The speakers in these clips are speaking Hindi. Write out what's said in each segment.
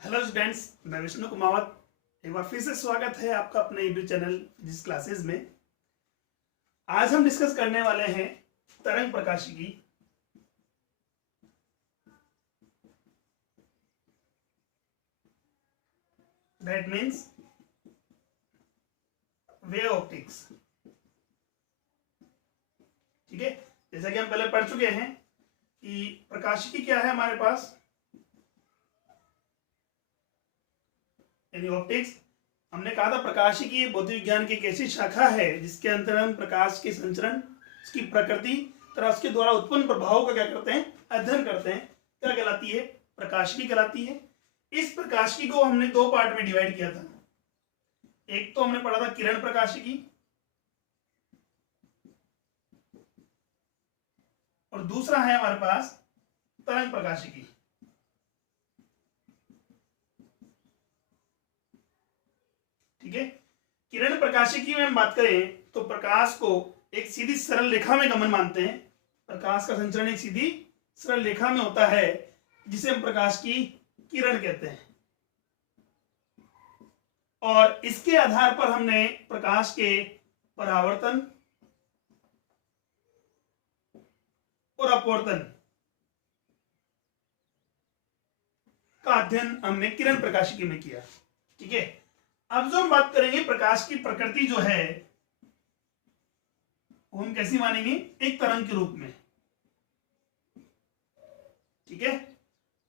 हेलो स्टूडेंट्स, मैं विष्णु कुमावत। एक बार फिर से स्वागत है आपका अपने यूट्यूब चैनल फिजिक्स क्लासेस में। आज हम डिस्कस करने वाले हैं तरंग प्रकाशिकी। That means wave optics. ठीक है, जैसा कि हम पहले पढ़ चुके हैं कि प्रकाशिकी क्या है हमारे पास, यानी ऑप्टिक्स। हमने कहा था प्रकाशिकी भौतिक विज्ञान की एक ऐसी शाखा है जिसके अंतर हम प्रकाश के संचरण, उसकी प्रकृति तथा उसके द्वारा उत्पन्न प्रभावों का क्या करते हैं, अध्ययन करते हैं। क्या कहलाती है? प्रकाशिकी कहलाती है। इस प्रकाशिकी को हमने दो पार्ट में डिवाइड किया था। एक तो हमने पढ़ा था किरण प्रकाशिकी और दूसरा है हमारे पास तरंग प्रकाशिकी। ठीक है, किरण प्रकाशिकी में हम बात करें तो प्रकाश को एक सीधी सरल रेखा में गमन मानते हैं। प्रकाश का संचरण एक सीधी सरल रेखा में होता है जिसे हम प्रकाश की किरण कहते हैं। और इसके आधार पर हमने प्रकाश के परावर्तन और अपवर्तन का अध्ययन हमने किरण प्रकाशिकी में किया। ठीक है, अब जो हम बात करेंगे प्रकाश की प्रकृति जो है हम कैसी मानेंगे? एक तरंग के रूप में। ठीक है,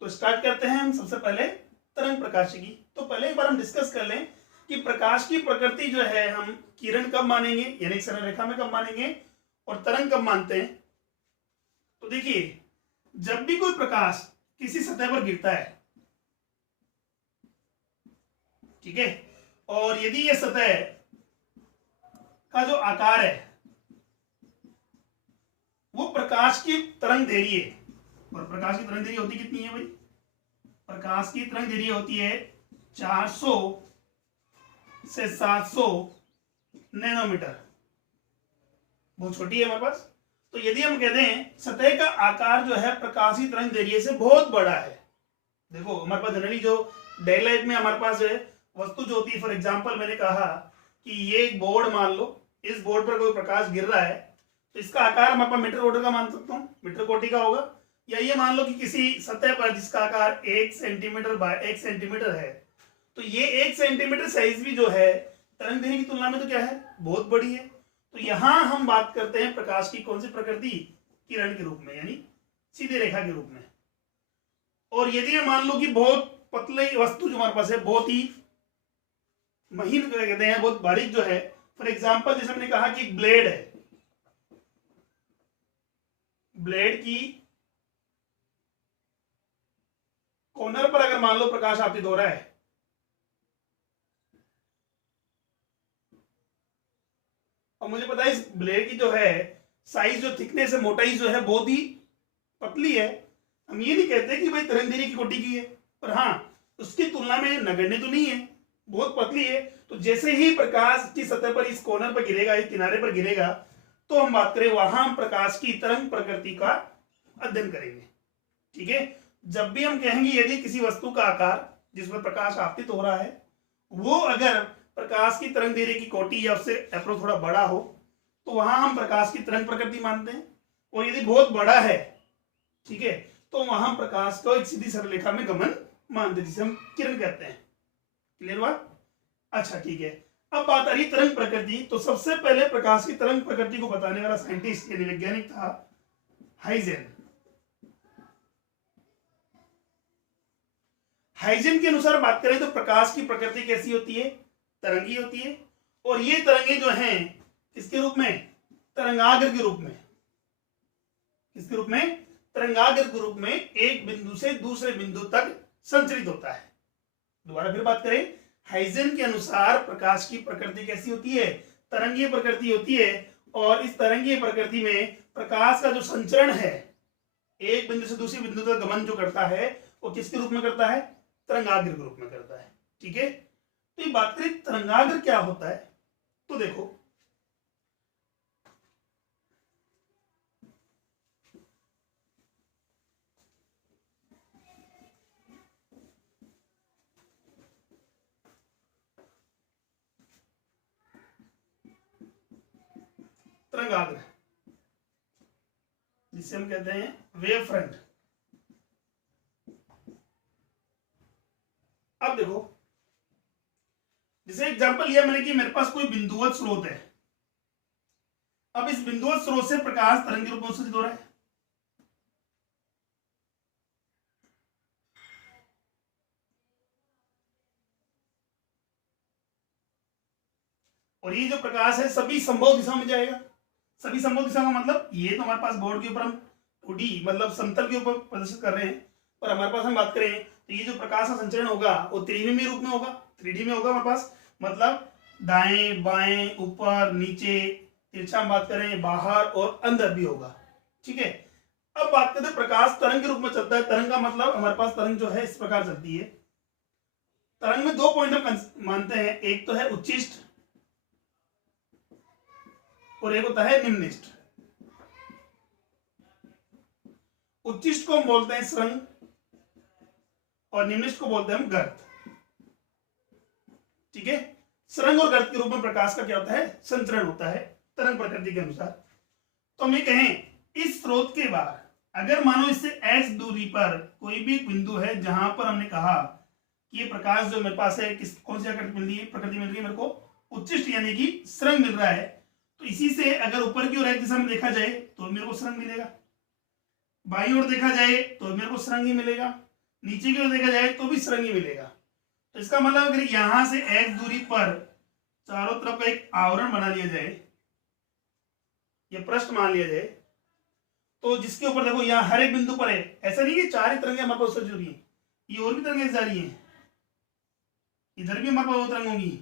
तो स्टार्ट करते हैं हम सबसे पहले तरंग प्रकाशिकी। तो पहले एक बार हम डिस्कस कर लें कि प्रकाश की प्रकृति जो है हम किरण कब मानेंगे, यानी सरल रेखा में कब मानेंगे, और तरंग कब मानते हैं। तो देखिए, जब भी कोई प्रकाश किसी सतह पर गिरता है, ठीक है, और यदि यह सतह का जो आकार है वो प्रकाश की तरंग दैर्घ्य है, और प्रकाश की तरंग दैर्घ्य होती कितनी है भाई? प्रकाश की तरंग दैर्घ्य होती है 400 से 700 नैनोमीटर, बहुत छोटी है हमारे पास। तो यदि हम कहते हैं सतह का आकार जो है प्रकाशीय तरंग दैर्घ्य से बहुत बड़ा है, देखो हमारे पास जनरली जो डे लाइट में हमारे पास है वस्तु जो होती है, फॉर एग्जांपल मैंने कहा कि ये एक बोर्ड मान लो, इस बोर्ड पर कोई प्रकाश गिर रहा है तो इसका आकार हमारे पास मीटर ऑर्डर का मान सकता हूँ, मीटर कोटि का होगा। या ये मान लो कि किसी सतह पर जिसका आकार 1 सेंटीमीटर बाय 1 सेंटीमीटर है, तो ये 1 सेंटीमीटर साइज भी जो है तरंग दैर्घ्य की तुलना में तो क्या है, बहुत बड़ी है। तो यहां हम बात करते हैं प्रकाश की कौन सी प्रकृति? किरण के रूप में, यानी सीधी रेखा के रूप में। और यदि मैं मान लो कि बहुत पतली वस्तु जो हमारे पास है, बहुत ही महीन कहते हैं, बहुत बारीक जो है, फॉर एग्जांपल जैसे मैंने कहा कि ब्लेड है, ब्लेड की कॉर्नर पर अगर मान लो प्रकाश आपतित हो रहा है, और मुझे पता है इस ब्लेड की जो है साइज, जो थिकनेस है, मोटाई जो है बहुत ही पतली है, हम ये नहीं कहते कि भाई तरंग दैर्घ्य की कोटि की है, पर हाँ उसकी तुलना में नगण्य तो नहीं है, बहुत पतली है। तो जैसे ही प्रकाश की सतह पर इस कॉर्नर पर गिरेगा, इस किनारे पर गिरेगा, तो हम बात करें वहां हम प्रकाश की तरंग प्रकृति का अध्ययन करेंगे। ठीक है, जब भी हम कहेंगे यदि किसी वस्तु का आकार जिसमें प्रकाश आपतित हो रहा है वो अगर प्रकाश की तरंग दैर्घ्य की कोटि या उससे अप्रोच थोड़ा बड़ा हो, तो वहां हम प्रकाश की तरंग प्रकृति मानते हैं। और यदि बहुत बड़ा है, ठीक है, तो वहां प्रकाश को एक सीधी सरल रेखा में गमन मानते हैं, जिसे हम किरण कहते हैं। क्लियर हुआ? अच्छा ठीक है, अब बात आ रही तरंग प्रकृति। तो सबसे पहले प्रकाश की तरंग प्रकृति को बताने वाला साइंटिस्ट यानी वैज्ञानिक था हाइजेन। हाइजेन के अनुसार बात करें तो प्रकाश की प्रकृति कैसी होती है? तरंगी होती है। और ये तरंगे जो हैं किसके रूप में? तरंगाग्र के रूप में। किसके रूप में? तरंगाग्र के रूप में एक बिंदु से दूसरे बिंदु तक संचरित होता है। दोबारा फिर बात करें, हाइजेन के अनुसार प्रकाश की प्रकृति कैसी होती है? तरंगीय प्रकृति होती है। और इस तरंगीय प्रकृति में प्रकाश का जो संचरण है, एक बिंदु से दूसरे बिंदु तक गमन जो करता है, वो किसके रूप में करता है? तरंगाग्र के रूप में करता है। ठीक है, तो ये बात करें तरंगाग्र क्या होता है, तो देखो तरंगाग्र, जिसे हम कहते हैं वेव फ्रंट। अब देखो, जैसे एग्जांपल लिया मैंने कि मेरे पास कोई बिंदुवत स्रोत है। अब इस बिंदुवत स्रोत से प्रकाश तरंग के रूप में उत्सर्जित हो रहा है। और ये जो प्रकाश है सभी संभव दिशा में जाएगा। सभी संभव दिशा का मतलब ये तो हमारे पास बोर्ड के ऊपर हम 2D मतलब समतल के ऊपर प्रदर्शित कर रहे हैं, पर हमारे पास हम बात करें तो ये जो प्रकाश का संचरण होगा वो त्रिविमीय रूप में होगा, 3D में होगा हमारे पास। मतलब दाएं बाएं ऊपर नीचे, तिरछा हम बात करें बाहर और अंदर भी होगा। ठीक है, अब बात करते हैं प्रकाश तरंग के रूप में चलता है। तरंग का मतलब हमारे पास तरंग जो है इस प्रकार चलती है। तरंग में 2 पॉइंट हम मानते हैं, एक तो है उच्चिष्ट और एक होता है निम्निष्ट। उच्चिष्ट को हम बोलते हैं स्रंग और निम्निष्ट को बोलते हैं हम गर्त। ठीक है, स्रंग और गर्त के रूप में प्रकाश का क्या होता है, संचरण होता है तरंग प्रकृति के अनुसार। तो हम ये कहें इस स्रोत के बाहर अगर मानो इससे x दूरी पर कोई भी बिंदु है जहां पर हमने कहा कि ये प्रकाश जो मेरे पास है कौन सी आकृति मिल रही है, प्रकृति मिल रही है मेरे को, उच्चिष्ट यानी कि स्रंग मिल रहा है। तो इसी से अगर ऊपर की ओर एक दिशा में देखा जाए तो मेरे को स्रंग मिलेगा, बाईं ओर देखा जाए तो मेरे को स्रंग ही मिलेगा, नीचे की ओर देखा जाए तो भी स्रंग ही मिलेगा। तो इसका मतलब अगर यहां से x दूरी पर चारों तरफ का एक आवरण बना लिया जाए, ये पृष्ठ मान लिया जाए, तो जिसके ऊपर देखो यहाँ हर एक बिंदु पर है, ऐसा नहीं कि 4 ही तरंगे हमारे पास उत्सर्जित हो रही है, ये और भी तरंगे जा रही है, इधर भी हमारे पास तरंग होंगी,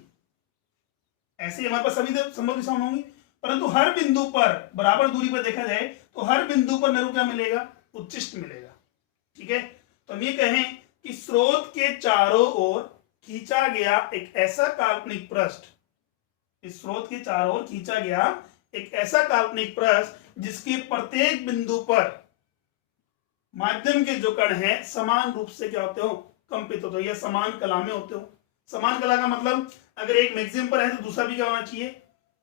ऐसे हमारे पास सभी संभव दिशाओं में होंगी। परंतु हर बिंदु पर बराबर दूरी पर देखा जाए तो हर बिंदु पर मेरे को क्या मिलेगा, उच्चिष्ट मिलेगा। ठीक है, तो हम ये कहें कि स्रोत के चारों ओर खींचा गया एक ऐसा काल्पनिक पृष्ठ, इस स्रोत के चारों ओर खींचा गया एक ऐसा काल्पनिक पृष्ठ जिसके प्रत्येक बिंदु पर माध्यम के जो कण हैं समान रूप से क्या होते हो, कंपित होते हो या समान कला में होते हो। समान कला का मतलब अगर एक मैक्सिमम पर है तो दूसरा भी क्या होना चाहिए,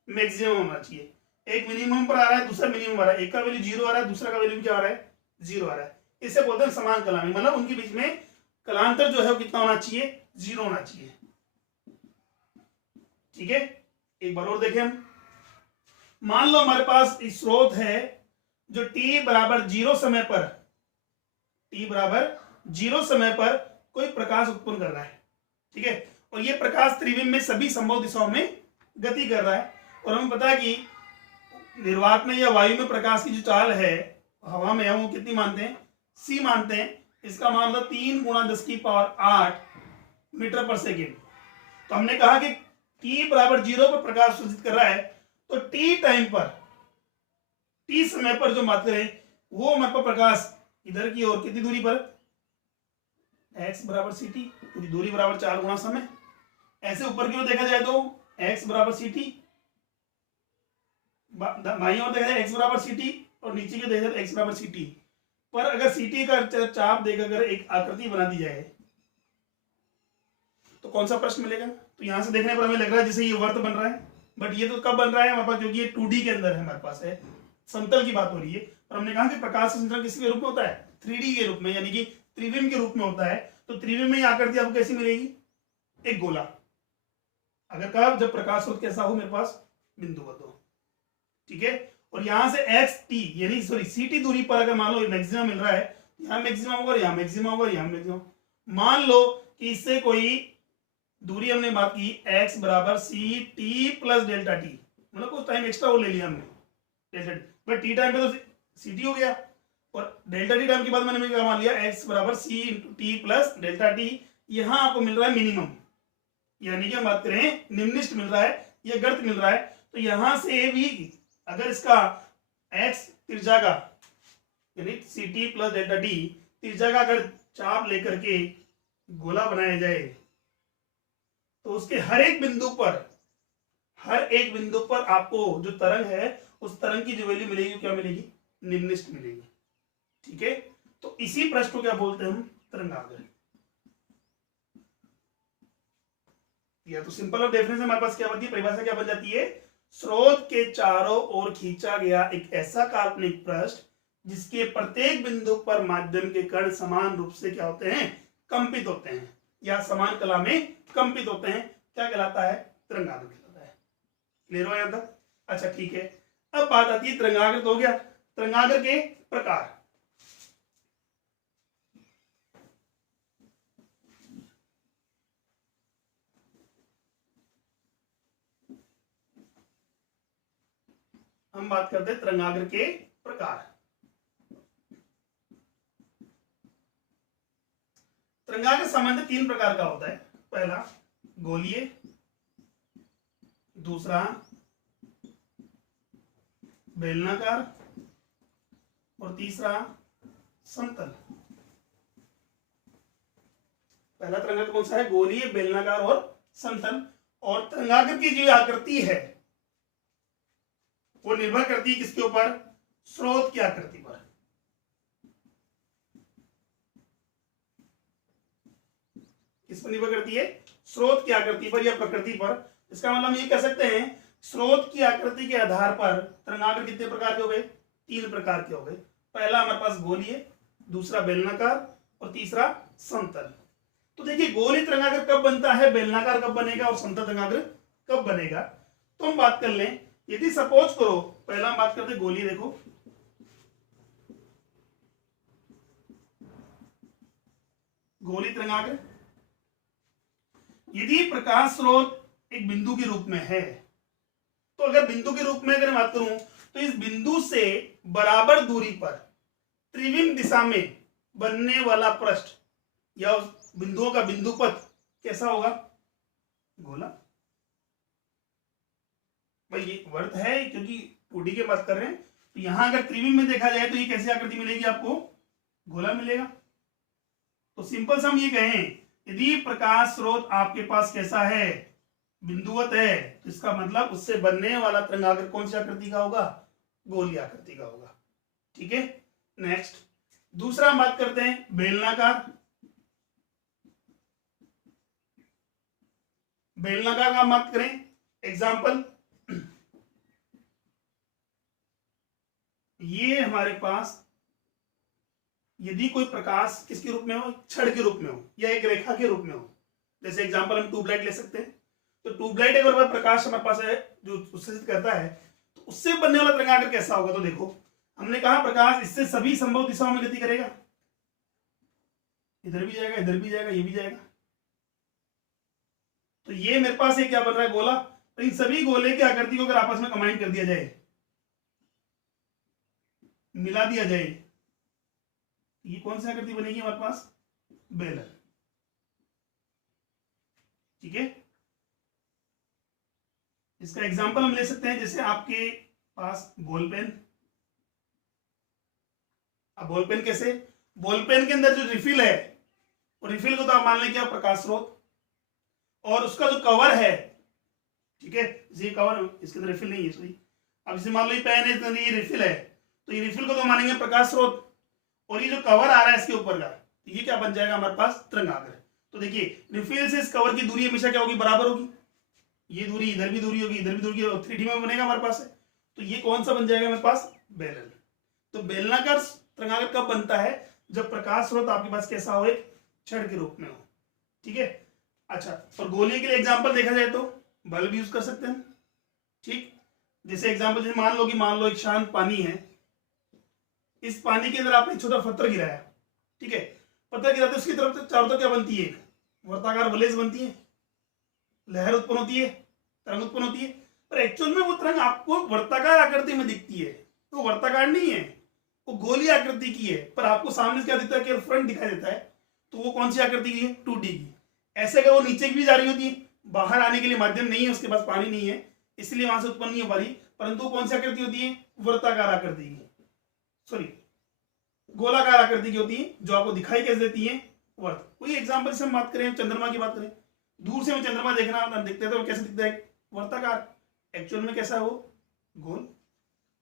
मैक्सिमम होना चाहिए। एक मिनिमम पर आ रहा है दूसरा मिनिमम आ रहा है, एक का वैल्यू 0 आ रहा है दूसरा का वैल्यू क्या आ रहा है, 0 आ रहा है, इसे बोलते हैं समान कलामी। मतलब उनके बीच में कलांतर जो है वो कितना होना चाहिए, 0 होना चाहिए। ठीक है, एक बार और देखें हम, मान लो हमारे पास एक स्रोत है जो t बराबर 0 समय पर, t बराबर 0 समय पर कोई प्रकाश उत्पन्न कर रहा है। ठीक है, और ये प्रकाश त्रिविम में सभी संभव दिशाओं में गति कर रहा है। और हमें पता है कि निर्वात में या वायु में प्रकाश की जो चाल है हवा में है वो कितनी मानते हैं, c मानते हैं। इसका मान लो 3 × 10⁸ मीटर पर सेकेंड। तो हमने कहा कि t बराबर 0 पर प्रकाश उत्सर्जित कर रहा है, तो t टाइम पर, t समय पर जो मात्रा है वो हमारे पास प्रकाश इधर की ओर कितनी दूरी पर, x बराबर ct, क्योंकि दूरी बराबर 4 गुना समय। ऐसे ऊपर की ओर देखा जाए तो x बराबर ct, बाईं ओर देखा जाए x बराबर ct और नीचे की देखा जाए x बराबर ct। पर अगर ct का चाप देकर अगर एक आकृति बना दी जाए तो कौन सा प्रश्न मिलेगा। तो यहां से देखने पर हमें लग रहा है जैसे ये वर्त बन रहा है, बट ये तो कब बन रहा है हमारे पास, क्योंकि ये 2D के अंदर है, हमारे पास है, समतल की बात हो रही है। पर हमने कहा कि प्रकाश संचरण किसके रूप में होता है, 3D के रूप में, यानी कि त्रिविम के रूप में होता है। तो त्रिविम में आकृति आपको कैसी मिलेगी, एक गोला। अगर कहा जब प्रकाश स्रोत कैसा हो, मेरे पास बिंदुवत हो। ठीक है, और यहां से xt यानी ct दूरी पर अगर मान लो मैक्सिमम मिल रहा है, यहाँ मैक्सिमम होगा, यहाँ मैक्सिमम होगा, यहाँ मैक्सिमम। मान लो कि इससे कोई दूरी हमने बात की x बराबर ct प्लस डेल्टा टी, मतलब कुछ टाइम एक्स्ट्रा और ले लिया हमने delta T, but T time पे तो ct हो गया, और डेल्टा टी टाइम के बाद मैंने क्या मान लिया, x बराबर c × t plus delta T. यहां आपको मिल रहा है मिनिमम, यानी कि हम बात करें निम्निष्ट मिल रहा है या गर्त मिल रहा है। तो यहां से भी अगर इसका x त्रिज्या का यानी ct प्लस डेल्टा टी त्रिज्या का अगर चाप लेकर के गोला बनाया जाए तो उसके हर एक बिंदु पर आपको जो तरंग है उस तरंग की जो वैल्यू मिलेगी क्या मिलेगी, निम्निष्ट मिलेगी। ठीक है, तो इसी प्रश्न को क्या बोलते हैं हम, तरंगाग्र। या तो सिंपल और डेफिनेशन हमारे पास क्या बनती है, परिभाषा क्या बन जाती है, स्रोत के चारों ओर खींचा गया एक ऐसा काल्पनिक पृष्ठ जिसके प्रत्येक बिंदु पर माध्यम के कण समान रूप से क्या होते हैं, कंपित होते हैं या समान कला में कंपित होते हैं, क्या कहलाता है, तरंगाग्र कहलाता है। क्लियर हो यहां तक? अच्छा ठीक है, अब बात आती है तरंगाग्र तो हो गया, तरंगाग्र के प्रकार। हम बात करते हैं तरंगाग्र के प्रकार। तरंगाग्र सामान्यतः 3 प्रकार का होता है। पहला गोलीय, दूसरा बेलनाकार और तीसरा समतल। पहला तरंगाग्र कौन सा है, गोलीय, बेलनाकार और समतल। और तरंगाग्र की जो आकृति है वो निर्भर करती है किसके ऊपर, स्रोत की आकृति पर। किस पर निर्भर करती है, स्रोत की आकृति पर या प्रकृति पर। इसका मतलब हम ये कह सकते हैं स्रोत की आकृति के आधार पर तरंगाग्र कितने प्रकार के हो गए, 3 प्रकार के हो गए। पहला हमारे पास गोलीय, दूसरा बेलनाकार और तीसरा समतल। तो देखिए गोलीय तरंगाग्र कब बनता है, बेलनाकार कब बनेगा और समतल तरंगाग्र कब बनेगा। तो हम बात कर लें, यदि सपोज करो, पहला हम बात करते हैं गोलीय। देखो गोलीय तरंगाग्र, यदि प्रकाश स्रोत एक बिंदु के रूप में है, तो अगर बिंदु के रूप में अगर बात करूं तो इस बिंदु से बराबर दूरी पर त्रिविम दिशा में बनने वाला पृष्ठ या उस बिंदुओं का बिंदुपथ कैसा होगा, गोला। भाई ये वर्त है क्योंकि 2D की बात कर रहे हैं, तो यहां अगर त्रिविम में देखा जाए तो ये कैसी आकृति मिलेगी आपको, गोला मिलेगा। तो सिंपल से हम ये कहें, यदि प्रकाश स्रोत आपके पास कैसा है, बिंदुवत है, तो इसका मतलब उससे बनने वाला तरंगाग्र कौन सी आकृति का होगा, गोलीय आकृति का होगा। ठीक है, नेक्स्ट दूसरा हम बात करते हैं बेलनाकार। बेलनाकार का हम बात करें, एग्जाम्पल ये हमारे पास यदि कोई प्रकाश किसके रूप में हो, छड़ के रूप में हो या एक रेखा के रूप में हो। जैसे एग्जांपल हम ट्यूबलाइट ले सकते हैं, तो ट्यूबलाइट अगर प्रकाश हमारे पास है जो उत्सर्जित करता है, तो उससे बनने वाला तरंगाग्र कैसा होगा। तो देखो हमने कहा प्रकाश इससे सभी संभव दिशाओं में गति करेगा, इधर भी जाएगा, इधर भी जाएगा, ये भी जाएगा। तो ये मेरे पास एक क्या बन रहा है, गोला। तो इन सभी गोले की आकृति को अगर आपस में कंबाइन कर दिया जाए, मिला दिया जाए, ये कौन सी आकृति बनेगी हमारे पास, बेलन। ठीक है, इसका एग्जांपल हम ले सकते हैं, जैसे आपके पास बॉल पेन। अब बॉल पेन कैसे, बॉल पेन के अंदर जो रिफिल है, और रिफिल को तो आप मान लें क्या, प्रकाश स्रोत, और उसका जो कवर है, ठीक है, ये कवर, इसके अंदर रिफिल नहीं है सॉरी। अब इसे मान लो ये पेन है, इसके अंदर ये रिफिल है, तो ये रिफिल को तो मानेंगे प्रकाश स्रोत, और ये जो कवर आ रहा है इसके ऊपर का, तो ये क्या बन जाएगा हमारे पास, तरंगाग्र। तो देखिए रिफिल से इस कवर की दूरी हमेशा क्या होगी, बराबर होगी। ये दूरी इधर भी दूरी होगी, इधर भी दूरी होगी, 3D में बनेगा हमारे पास है। तो ये कौन सा बन जाएगा हमारे पास, बेलन। तो बेलनाकार तरंगाग्र कब बनता है, जब प्रकाश स्रोत आपके पास कैसा हो, एक छड़ के रूप में हो। ठीक है, अच्छा, और गोलीय के लिए एग्जाम्पल देखा जाए तो बल्ब यूज कर सकते हैं। ठीक, जैसे एग्जाम्पल जैसे मान लो एक शांत पानी है, इस पानी के अंदर आपने एक छोटा पत्थर गिराया। ठीक है, पत्थर गिराते उसकी तरफ से चारों तरफ क्या बनती है, वर्ताकार वलेज बनती है, लहर उत्पन्न होती है, तरंग उत्पन्न होती है। पर एक्चुअल में वो तरंग आपको वर्ताकार आकृति में दिखती है, तो वर्ताकार नहीं है, वो गोलीय आकृति की है। पर आपको सामने से क्या दिखता है, केवल फ्रंट दिखाई देता है, तो वो कौन सी आकृति की है, 2D की। ऐसे अगर वो नीचे की भी जा रही होती है, बाहर आने के लिए माध्यम नहीं है, उसके पास पानी नहीं है, इसलिए वहां से उत्पन्न नहीं हो पा रही, परंतु कौन सी आकृति होती है, वर्ताकार आकृति की, सॉरी गोलाकार आकृति की होती है, जो आपको दिखाई कैसे देती है, वर्त। वही एग्जांपल से हम बात करें, चंद्रमा की बात करें, दूर से हम चंद्रमा देखना देखते हैं तो कैसे दिखता है, वर्ताकार। एक्चुअल में कैसा है वो, गोल।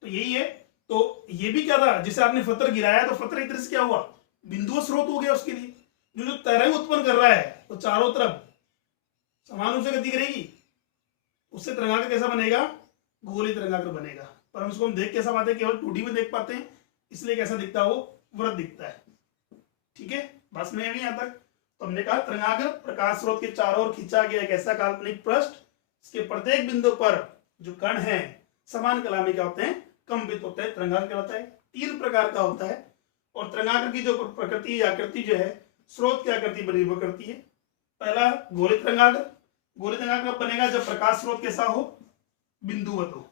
तो यही है। तो ये भी क्या था, जैसे आपने पत्थर गिराया तो पत्थर एक तरह से क्या हुआ, बिंदु स्रोत हो गया उसके लिए। जो तरंग उत्पन्न कर रहा है वो चारों तरफ समान रूप से गति करेगी, उससे तरंगाग्र कैसा बनेगा, गोली तरंगाग्र बनेगा। पर हम उसको देख कैसा पाते हैं, केवल 2D में देख पाते हैं, इसलिए कैसा दिखता है, वो वृत्त दिखता है। ठीक है, बस में अभी यहां तक। तो हमने कहा तरंगाग्र प्रकाश स्रोत के चारों ओर खींचा गया एक ऐसा काल्पनिक पृष्ठ, इसके प्रत्येक बिंदु पर जो कण है समान कला में क्या होते हैं, कंपित होते हैं, तरंगाग्र कहलाता है। 3 प्रकार का होता है, और तरंगाग्र की जो प्रकृति या आकृति जो है स्रोत की आकृति पर निर्भर करती है। पहला गोली तरंगाग्र। गोली तरंगाग्र कब बनेगा, जब प्रकाश स्रोत कैसा हो, बिंदुवत हो।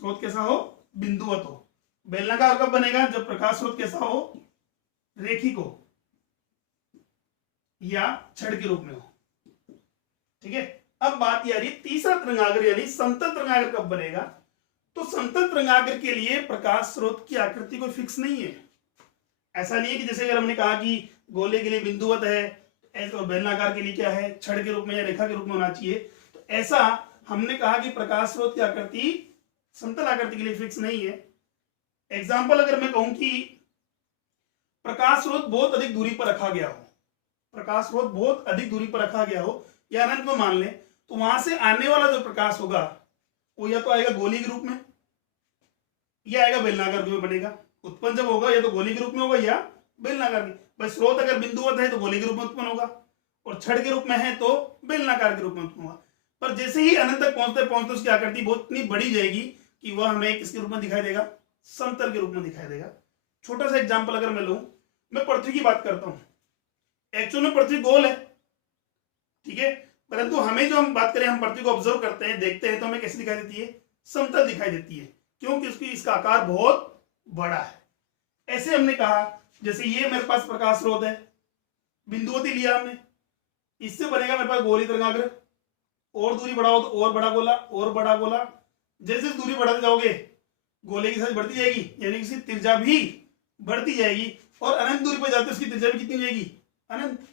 स्रोत कैसा हो, बिंदुवत हो। बेलनाकार कब बनेगा, जब प्रकाश स्रोत कैसा हो, रेखिक हो या छड़ के रूप में हो। ठीक है, अब बात ये आ रही तीसरा तरंगाग्र यानी समतल तरंगाग्र कब बनेगा। तो समतल तरंगाग्र के लिए प्रकाश स्रोत की आकृति कोई फिक्स नहीं है। ऐसा नहीं है कि जैसे अगर हमने कहा कि गोले के लिए बिंदुवत है, ऐसे, और बेलनाकार के लिए क्या है, छड़ के रूप में या रेखा के रूप में होना चाहिए। तो ऐसा हमने कहा कि प्रकाश स्रोत की आकृति समतल आकृति के लिए फिक्स नहीं है। एग्जाम्पल अगर मैं कहूं कि प्रकाश स्रोत बहुत अधिक दूरी पर रखा गया हो, प्रकाश स्रोत बहुत अधिक दूरी पर रखा गया हो या अनंत में मान लें, तो वहां से आने वाला जो प्रकाश होगा वो या तो आएगा गोली के रूप में या आएगा बेलनाकार के रूप में बनेगा। उत्पन्न जब होगा या तो गोली के रूप में होगा या बेलनाकार के। भाई स्रोत अगर बिंदुवत है तो गोली के रूप में उत्पन्न होगा, और छड़ के रूप में है तो बेलनाकार के रूप में उत्पन्न होगा। पर जैसे ही अनंत तक पहुंचते पहुंचते उसकी आकृति बहुत इतनी बड़ी जाएगी कि वह हमें किसके रूप में दिखाई देगा, समतल के रूप में दिखाई देगा। छोटा सा एग्जाम्पल अगर मैं लूं, मैं पृथ्वी की बात करता हूं। एक्चुअल में पृथ्वी गोल है, ठीक है, परंतु हमें जो हम बात करें, हम पृथ्वी को ऑब्जर्व करते हैं, देखते हैं, तो हमें कैसी दिखाई देती है, समतल दिखाई देती है, क्योंकि उसकी इसका आकार बहुत बड़ा है। ऐसे हमने कहा जैसे ये मेरे पास प्रकाश स्रोत है, बिंदुवती लिया हमने, इससे बनेगा मेरे पास गोली तरंगाग्र। और दूरी बढ़ाओ तो और बड़ा गोला, और बड़ा गोला। जैसे दूरी बढ़ाते जाओगे गोले की साइज बढ़ती जाएगी, यानी कि इसकी त्रिज्या भी बढ़ती जाएगी, और अनंत दूरी पर जाते उसकी त्रिज्या भी कितनी हो जाएगी, अनंत।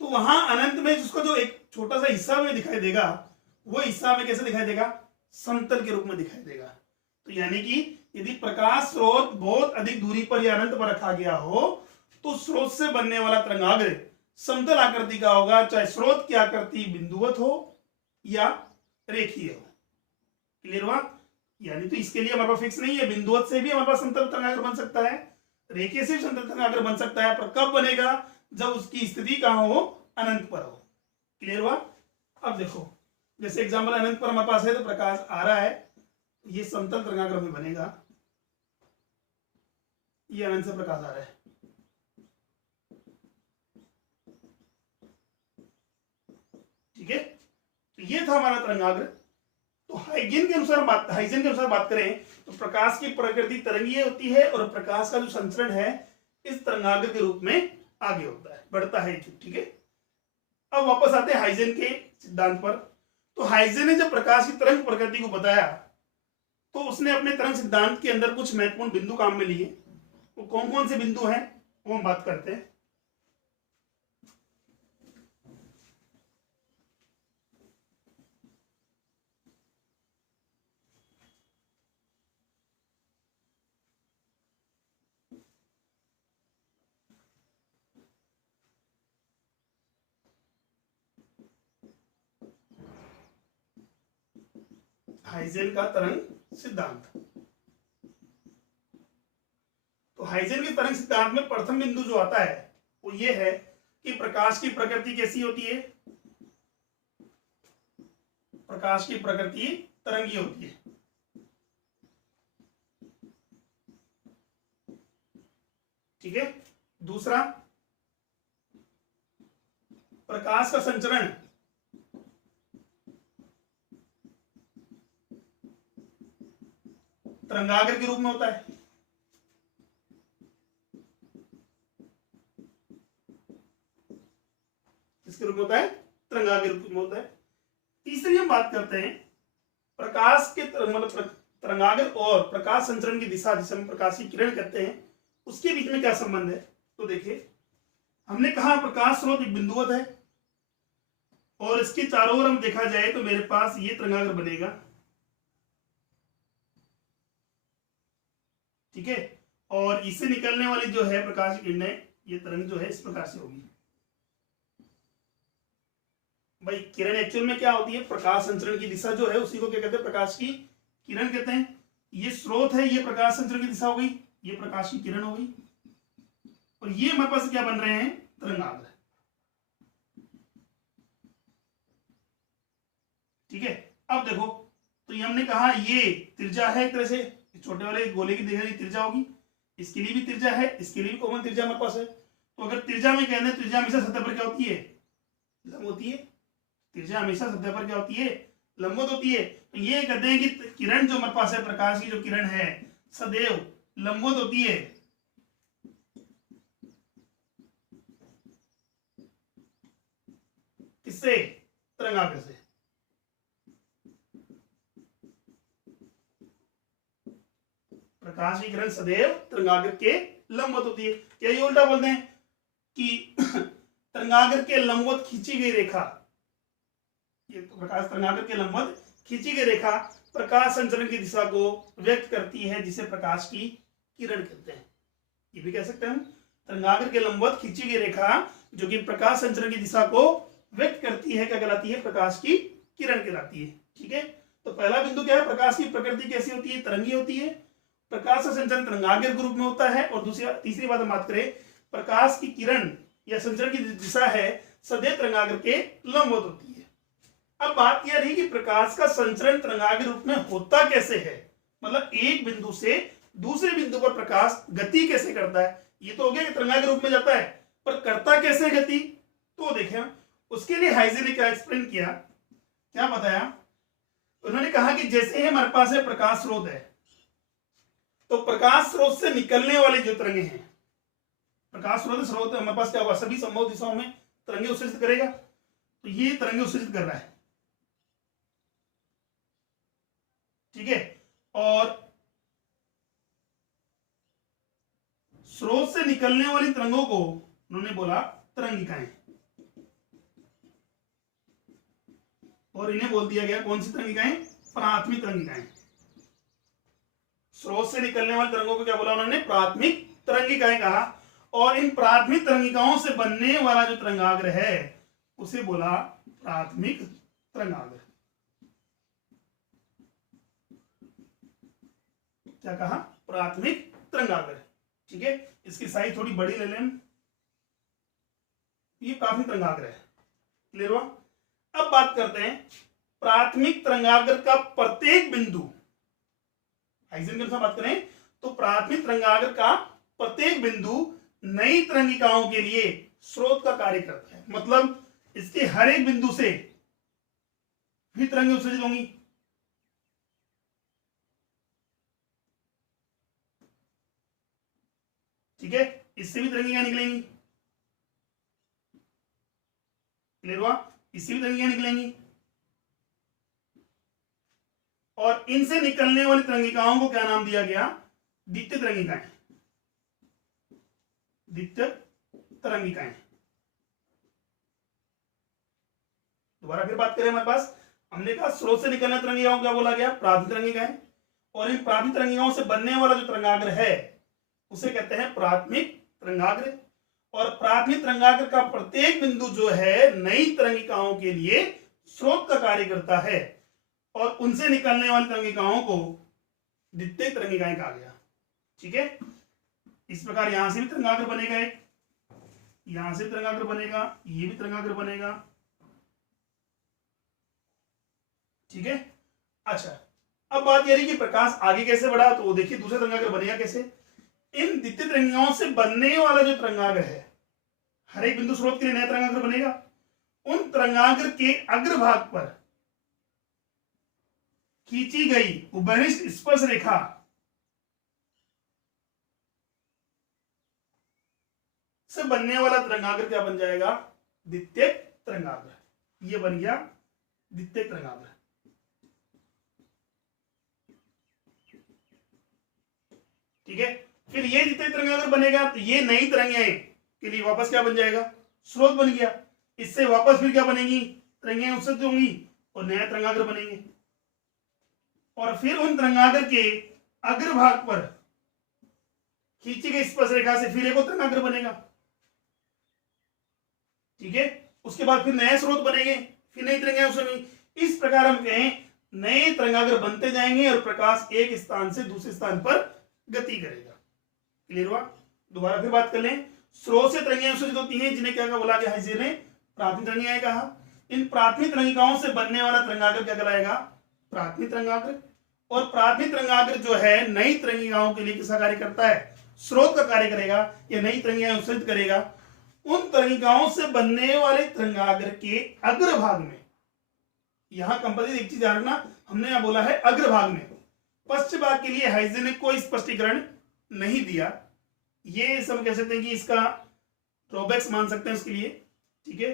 तो वहां अनंत में जिसको जो एक छोटा सा हिस्सा में दिखाई देगा, वो हिस्सा में कैसे दिखाई देगा, समतल के रूप में दिखाई देगा। तो यानी कि यदि प्रकाश स्रोत बहुत अधिक दूरी पर या अनंत पर रखा गया हो, तो स्रोत से बनने वाला तरंगाग्र समतल आकृति का होगा, चाहे स्रोत की आकृति बिंदुवत हो या रेखीय हो। क्लियर हुआ। यानी तो इसके लिए हमारे पास फिक्स नहीं है, बिंदुवत से भी हमारे पास समतल तरंगाग्र बन सकता है, रेखीय से भी समतल तरंगाग्र बन सकता है, पर कब बनेगा, जब उसकी स्थिति कहां हो, अनंत पर हो। क्लियर हुआ। अब देखो जैसे एग्जाम्पल अनंत पर हमारे पास है, तो प्रकाश आ रहा है, ये समतल तरंगाग्र में बनेगा, ये अनंत से प्रकाश आ रहा है। ठीक है, तो ये था हमारा तरंगाग्र। तो हाइजेन के अनुसार बात करें तो प्रकाश की प्रकृति तरंगीय होती है, और प्रकाश का जो संचरण है इस तरंगाग्र के रूप में आगे होता है, बढ़ता है। ठीक है, अब वापस आते हैं हाइजेन के सिद्धांत पर। तो हाइजेन ने जब प्रकाश की तरंग प्रकृति को बताया, तो उसने अपने तरंग सिद्धांत के अंदर कुछ महत्वपूर्ण बिंदु काम में लिए। वो कौन कौन से बिंदु हैं वो हम बात करते हैं। हाइजेन का तरंग सिद्धांत। तो हाइजेन के तरंग सिद्धांत में प्रथम बिंदु जो आता है वो ये है कि प्रकाश की प्रकृति कैसी होती है, प्रकाश की प्रकृति तरंगीय होती है। ठीक है, दूसरा प्रकाश का संचरण तरंगाग्र के रूप में होता है। किसके रूप में होता है, तरंगाग्र के रूप में होता है। तीसरी हम बात करते हैं प्रकाश के मतलब तरंगाग्र और प्रकाश संचरण की दिशा, जिसे हम प्रकाश की किरण कहते हैं, उसके बीच में क्या संबंध है। तो देखिए हमने कहा प्रकाश स्रोत एक बिंदुवत है, और इसके चारों ओर हम देखा जाए तो मेरे पास ये तरंगाग्र बनेगा। ठीक है, और इससे निकलने वाली जो है प्रकाश की किरणें, ये तरंग जो है इस प्रकार से होगी। भाई किरण एक्चुअल में क्या होती है, प्रकाश संचरण की दिशा जो है उसी को क्या कहते हैं, प्रकाश की किरण कहते हैं। ये स्रोत है, ये प्रकाश संचरण की दिशा हो गई, ये प्रकाश की किरण हो गई, और ये हमारे पास क्या बन रहे हैं, तरंगाग्र। ठीक है, अब देखो, तो ये हमने कहा ये त्रिज्या है एक तरह से, छोटे वाले गोले की त्रिज्या होगी, इसके लिए भी त्रिज्या है, इसके लिए भी कॉमन त्रिज्या हमारे पास है। तो अगर त्रिज्या में कहते हैं, त्रिज्या हमेशा सतह पर क्या होती है, लंब होती है। त्रिज्या हमेशा सतह पर क्या होती है, लंबवत होती है। तो ये कहते हैं कि किरण जो हमारे पास है, प्रकाश की जो किरण है सदैव लंबवत होती है। किससे, तरंगाग्र से। प्रकाश की किरण सदैव तरंगाग्र के लंबवत होती है। क्या ये उल्टा बोलते हैं कि तरंगाग्र के लंबवत खींची गई रेखा, ये तो प्रकाश तरंगाग्र के लंबवत खींची गई रेखा प्रकाश संचरण की दिशा को व्यक्त करती है, जिसे प्रकाश की किरण कहते हैं। ये भी कह सकते हैं हम, तरंगाग्र के लंबवत खींची गई रेखा जो कि प्रकाश संचरण की दिशा को व्यक्त करती है, क्या कहलाती है, प्रकाश की किरण कहलाती है। ठीक है, तो पहला बिंदु क्या है, प्रकाश की प्रकृति कैसी होती है, तरंगी होती है, प्रकाश का संचरण तरंगाग्र के रूप में होता है। और तीसरी बात हम बात करें, प्रकाश की किरण या संचरण की दिशा है सदैव तरंगाग्र के लंबवत होती है। अब बात यह रही कि प्रकाश का संचरण तरंगाग्र रूप में होता कैसे है, मतलब एक बिंदु से दूसरे बिंदु पर प्रकाश गति कैसे करता है। ये तो हो गया कि तरंगाग्र रूप में जाता है, पर करता कैसे गति, तो देखें उसके लिए हाइजेन ने क्या एक्सप्लेन किया, क्या बताया, उन्होंने कहा कि जैसे ही हमारे पास है प्रकाश स्रोत है, तो प्रकाश स्रोत से निकलने वाली जो तरंगे हैं, प्रकाश स्रोत हमारे पास क्या होगा, सभी संभव दिशाओं में तरंगे उत्सर्जित करेगा। तो ये तरंगे उत्सर्जित कर रहा है, ठीक है, और स्रोत से निकलने वाली तरंगों को उन्होंने बोला तरंगिकाएं, और इन्हें बोल दिया गया कौन सी तरंगिकाएं, प्राथमिक तरंगिकाएं। स्रोत से निकलने वाली तरंगों को क्या बोला उन्होंने, प्राथमिक तरंगिकाएं कहा। और इन प्राथमिक तरंगिकाओं से बनने वाला जो तरंगाग्र है उसे बोला प्राथमिक तरंगाग्र। क्या कहा, प्राथमिक तरंगाग्र। ठीक है, इसकी साइज थोड़ी बड़ी ले लें, ये प्राथमिक तरंगाग्र है, क्लियर हुआ। अब बात करते हैं प्राथमिक तरंगाग्र का प्रत्येक बिंदु, हाइजेन के अनुसार बात करें तो प्राथमिक तरंगाग्र का प्रत्येक बिंदु नई तरंगिकाओं के लिए स्रोत का कार्य करता है। मतलब इसके हर एक बिंदु से भी तरंगें उत्सर्जित होंगी। ठीक है, इससे भी तरंगें निकलेंगी, क्लियर हुआ, इससे भी तरंगें निकलेंगी। और इनसे निकलने वाली तरंगिकाओं को क्या नाम दिया गया, द्वितीय तरंगिकाएं, द्वितीय तरंगिकाएं। दोबारा फिर बात करें, हमारे पास हमने कहा स्रोत से निकलने तरंगिकाओं को क्या बोला गया, प्राथमिक तरंगिकाएं। और इन प्राथमिक तरंगिकाओं से बनने वाला जो तरंगाग्र है उसे कहते हैं प्राथमिक तरंगाग्र। और प्राथमिक तरंगाग्र का प्रत्येक बिंदु जो है नई तरंगिकाओं के लिए स्रोत का कार्य करता है, और उनसे निकलने वाली तरंगिकाओं को द्वितीय तरंगिकाएं कहा गया। ठीक है, इस प्रकार यहां से भी तरंगाग्र बनेगा, एक यहां से तरंगाग्र बनेगा, ये भी तरंगाग्र बनेगा। ठीक है, अच्छा, अब बात यह रही कि प्रकाश आगे कैसे बढ़ा, तो देखिए दूसरा तरंगाग्र बनेगा कैसे। इन द्वितीय तरंगिकाओं से बनने वाला जो तरंगाग्र है, हर एक बिंदु स्रोत के लिए नया तरंगाग्र बनेगा। उन तरंगाग्र के अग्रभाग पर खींची गई उभयनिष्ठ स्पर्श रेखा से बनने वाला तरंगाग्र क्या बन जाएगा, द्वितीय तरंगाग्र। ये बन गया द्वितीय तरंगाग्र। ठीक है, फिर ये द्वितीय तरंगाग्र बनेगा, तो ये नई तरंगें के लिए वापस क्या बन जाएगा, स्रोत बन गया। इससे वापस फिर क्या बनेगी, तरंगें उत्सर्जित होंगी और नया तरंगाग्र बनेंगे। और फिर उन तरंगाग्र के अग्रभाग पर खींची गई स्पर्श रेखा से फिर एक और तरंगाग्र बनेगा। ठीक है, उसके बाद फिर नए स्रोत बनेंगे, फिर नई तरंगें उस समय, इस प्रकार हम कहें नए तरंगाग्र बनते जाएंगे और प्रकाश एक स्थान से दूसरे स्थान पर गति करेगा। क्लियर हुआ? दोबारा फिर बात कर लें। स्रोत से तरंगें उत्सर्जित होती हैं जिन्हें क्या बोला गया है, ने प्राथमिक तरंगिकाएं कहा। इन प्राथमिक तरंगिकाओं से बनने वाला तरंगाग्र क्या कहलाएगा? प्राथमिक तरंगाग्र। और प्राथमिक तरंगाग्र जो है नई तरंगिकाओं के लिए किसका कार्य करता है? स्रोत का कार्य करेगा या नई तरंगिकाएं उत्सर्जित करेगा। उन तरंगिकाओं से बनने वाले तरंगाग्र के अग्रभाग में, यहां कंपल्सरी एक चीज ध्यान रखना, हमने यहां बोला है अग्रभाग में, पश्चिम भाग के लिए हाइजेन ने कोई स्पष्टीकरण नहीं दिया। ये सब कह सकते हैं कि इसका ड्रॉबैक्स मान सकते हैं उसके लिए। ठीक है,